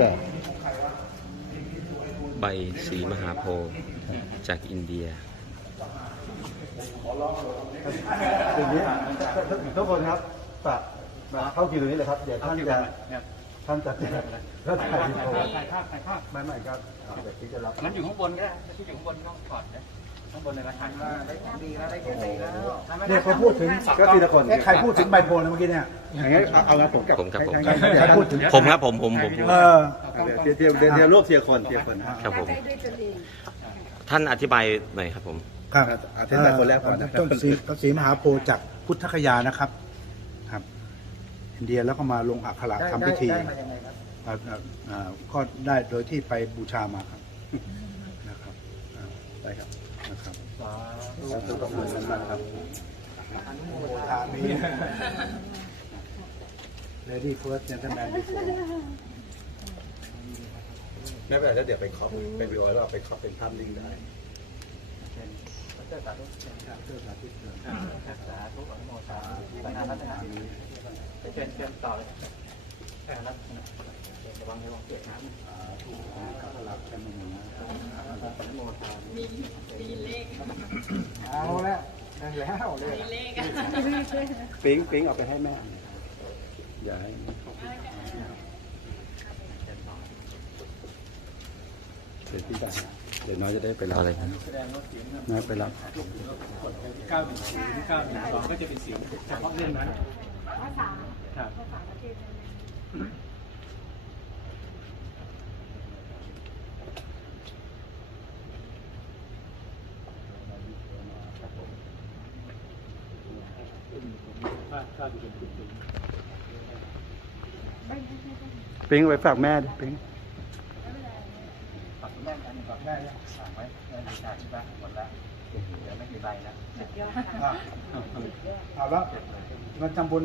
จ้ะใบสีมหาโพธิ์จากอินเดียอย่างนี้ทุกคนครับฝากมาเข้าคิวตรงนี้เลยครับ เดี๋ยวท่านจะท่านจะแจกแล้วถ่ายวิดีโอถ่ายภาพถ่ายภาพไม่ไม่ครับอ่าเดี๋ยวที่จะรับงั้นอยู่ข้างบนก็ได้ที่อยู่ข้างบนต้องถอดนะข้าง บนเลยนะถ่ายมาได้ของดีแล้วได้ของดีแล้วเนี่ยเขาพูดถึงก็ทีละคนใครพูดถึงไบโพลนะเมื่อกี้เนี่ยอย่างงี้เอาเอางั้นผมกับผมครับผมใครใครพูดถึงผมครับผมผมผมเออเดี๋ยวเดี๋ยวเดี๋ยวเดี๋ยวรวบเทียคนเทียคนนะครับผมท่านอธิบายหน่อยครับผมครับอาทิตย์แต่คนแรกก่อนนะต้นสีต้นสีมหาโพธิ์จากพุทธคยานะครับ ครับ อินเดียแล้วก็มาลงอักขระทำพิธีอ่าอ่าอ่าก็ได้โดยที่ไปบูชามาครับนะครับอ่าได้ครับ นะครับแล้วก็ต้องมาสำคัญครับทามี Lady first gentleman before ไม่เป็นไรแล้วเดี๋ยวไปคอปเป็นวิดีโอแล้วเราไปคอปเป็นภาพนิ่งได้สาธุสาธุอนุโมทนาสาธุพัฒนาไปเชิญเชิญต่อเลยแค่นั้นระวังระวังเปียกน้ำอนุโมทนา เอาล้วได้แล้วเลยปิ๊งปิ๊งเอาไปให้แม่ อย่าให้เดี๋ยวพี่ได้นเดี๋ยวน้อยจะได้ไปรับอาเลยครับน้อยไปรับเก้าหนึ่งศูนย์เก้าหนึ่งสองก็จะเป็นเสียงเฉพาะเรื่องนั้นครับปิ๊งเอาไว้ฝากแม่ดิปิ๊งฝากแม่กันฝากแม่เลยฝากไว้ในวิชาที่บ้านหมดแล้วเดี๋ยวไม่มีใบแล้วเอาแล้วเงินทำบุญ